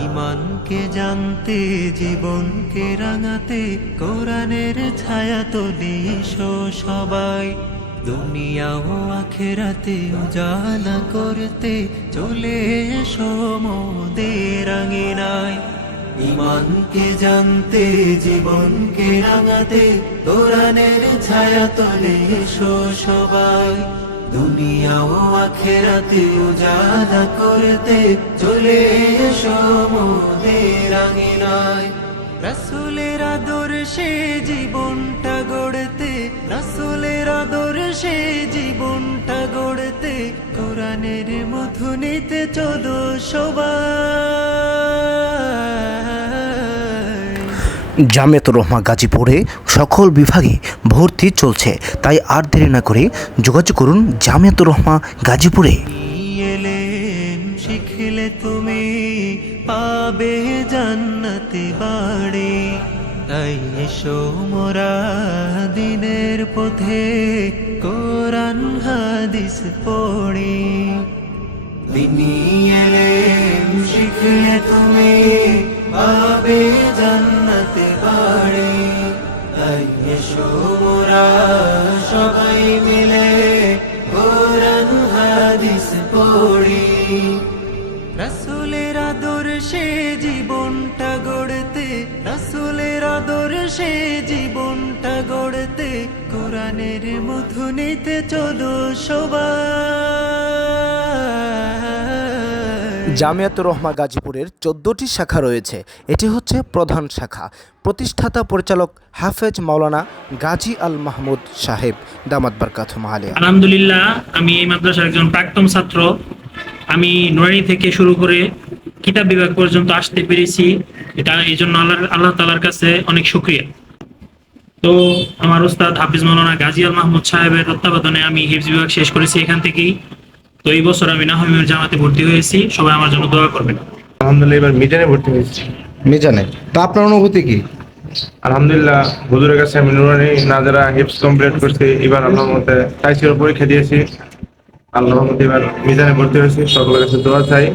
ঈমানকে জানতে জীবনকে রাঙাতে কোরআনের ছায়া তলি সবাই। দুনিয়া ও আখিরাতে উজালা করতে চলে এসো মোদের আঙিনায়। ঈমানকে জানতে জীবনকে রাঙাতে কোরআনের ছায়া তলে এসো সবাই। দুনিয়া ও আখিরাতে উজালা করতে চলে এসো মোদের আঙিনায়। রাসূলের আদর্শে জীবনটা গড়তে, রাসূলের আদর্শে জীবনটা গড়তে কোরআনের মধু নিতে চলো সবাই। জামিয়াতুর রহমা গাজীপুরে সকল বিভাগে ভর্তি চলছে, তাই আর দেরি না করে যোগাযোগ করুন জামিয়াতুর রহমা গাজীপুরে। এলেম শিখলে তুমি পাবে জান্নাতে বাড়ি। তাই এসো মোরা দিনের পথে কোরআন হাদিস পড়ি। দিনী এলেম শিখলে তুমি পাবে জান্নাতে বাড়ি। তাই এসো মোরা সবাই মিলে কোরআন হাদিস পড়ি। রাসূলের আদর্শে জীবনটা গড়তে, রাসূলের আদর্শে জীবনটা গড়তে কোরআনের মধু নিতে চলো সবাই। জামিয়াতুর রহমা গাজীপুরের 14টি শাখা রয়েছে। এটি হচ্ছে প্রধান শাখা। প্রতিষ্ঠাতা পরিচালক হাফেজ মাওলানা গাজী আল মাহমুদ সাহেব দামাত বারকাতুহু আলিয়া। আলহামদুলিল্লাহ, আমি এই মাদ্রাসার একজন প্রাক্তন ছাত্র। আমি নুরানি থেকে শুরু করে কিতাব বিভাগ পর্যন্ত আসতে পেরেছি, এটা এই জন্য আল্লাহ তাআলার কাছে অনেক শুকরিয়া। তো আমার উস্তাদ হাফিজ মাওলানা গাজী আল মাহমুদ সাহেবের তত্ত্বাবধানে আমি হিফজ বিভাগ শেষ করেছি এখান থেকেই। তো এই বছর আমি নাহমিউর জামাতে ভর্তি হয়েছি, সবাই আমার জন্য দোয়া করবেন। আলহামদুলিল্লাহ, এবার মিজানে ভর্তি হয়েছি। মিজানে, তো আপনার অনুভূতি কি? আলহামদুলিল্লাহ, হুজুরের কাছে আমি নুরানি নাজারা হিফজ কমপ্লিট করছি। এবার আল্লাহর মতে তাইসির পরীক্ষা দিয়েছি। আল্লাহর মতে এবার মিজানে ভর্তি হয়েছি। সকলের কাছে দোয়া চাই।